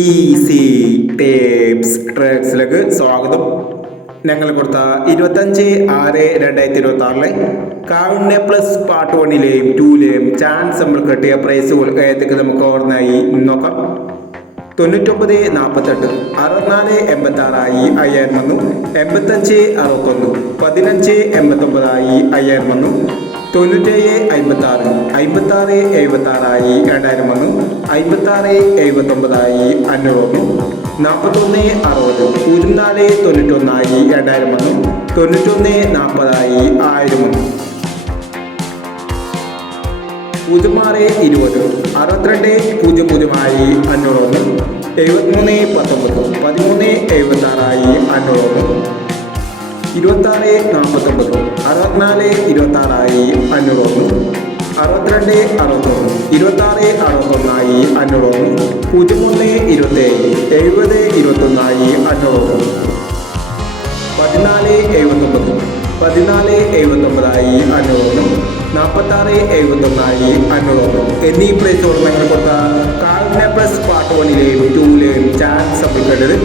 Easy tapes ട്രേഡ്സിലേക്ക് സ്വാഗതം. ഞങ്ങൾ കൊടുത്ത 25/6/2026 കാരുണ്യ പ്ലസ് പാർട്ട് 1ലെയും 2ലെയും ചാൻസ് നമ്മൾ കിട്ടിയ പ്രൈസുകൾ ഏതൊക്കെ നമുക്ക് ഓർമ്മയായി നോക്കാം. 99.48, 64.86 5000 വന്നു. 85.61, 15.89 5000 വന്നു. 97.56, 56.76 2000 വന്നു. 56.79 500 വന്നു. 41.60, 04.91 2000 വന്നു. 91.40 1000 വന്നു. 06.20, 62.00 500 വന്നു. 73.19, 13.76 500 വന്നു. 26.49, 64.26 500 വന്നു. 62.61, 26.61 500 വന്നു. 03.27, 70.21 500 വന്നു. 14.79, 14.79 500 വന്നു. 46.71 500 വന്നു. എന്നീ പ്രൈസ് ഓർമ്മകൾ കൊടുത്ത കാരുണ്യ പ്ലസ് പാർട്ട് 1ലെയും 2ലെയും ചാൻസ് അപ്ലിക്കേണ്ടത്.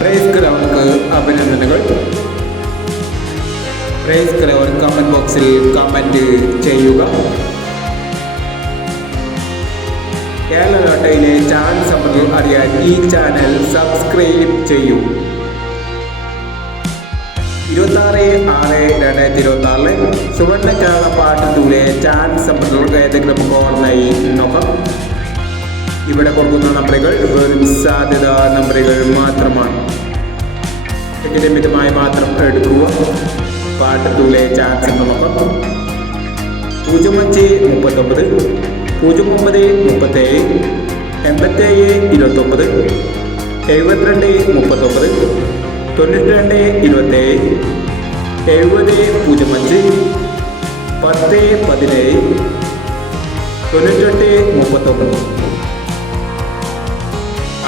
പ്രൈസ് ഗ്രൗണ്ട് അഭിനന്ദനങ്ങൾ. പ്രൈസ് ഗ്രൗണ്ട് കമന്റ് ബോക്സിൽ കമന്റ് ചെയ്യുക. കേരള ലോട്ടറിയിലെ ചാൻസ് അപ്ലിക്കേഷൻ അറിയാൻ ഈ ചാനൽ സബ്സ്ക്രൈബ് ചെയ്യൂ. 26/6/2026 സുവർണ്ണ കേരള പാർട്ട് 2ലെ ചാൻസ് അപ്ലിക്കേഷൻ ഏതൊക്കെ നമുക്ക് ഓർമ്മയായി നോക്കാം. ഇവിടെ കൊടുക്കുന്ന നമ്പറുകൾ വെറും സാധ്യത നമ്പറുകൾ മാത്രമാണ്. ടിക്കറ്റ് മിതമായി മാത്രം എടുക്കുക. പാർട്ട് 2ലെ ചാൻസ് നോക്കാം. 05.39, 09.37, 87.29, 72.39, 92.27, 70.05, 10.17, 98.39.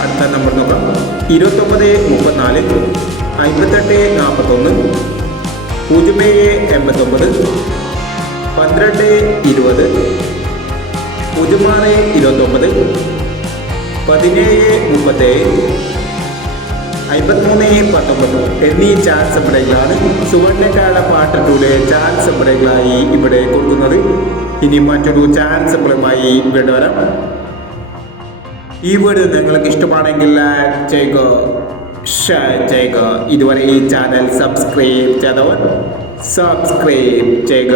അടുത്ത നമ്പർ നോക്കാം. 29.34, 58.41, 07.89, 12.20, 06.29, 17.37, 53.19 എന്നീ ചാൻസ് ബ്രേക്കുകളാണ് സുവർണ്ണക്കാല പാർട്ട് 2ലെ ചാൻസ് ബ്രേക്കുകളായി ഇവിടെ കൊടുക്കുന്നത്. ഇനി മറ്റൊരു ചാൻസ് ബ്രേക്കുമായി വീണ്ടും വരാം. ഈ വീഡിയോ നിങ്ങൾക്ക് ഇഷ്ടമാണെങ്കിൽ ലൈക്ക് ചെയ്യുക, ഷെയർ ചെയ്യുക. ഇതുവരെ ഈ ചാനൽ സബ്സ്ക്രൈബ് ചെയ്തവർ സബ്സ്ക്രൈബ് ചെയ്യുക.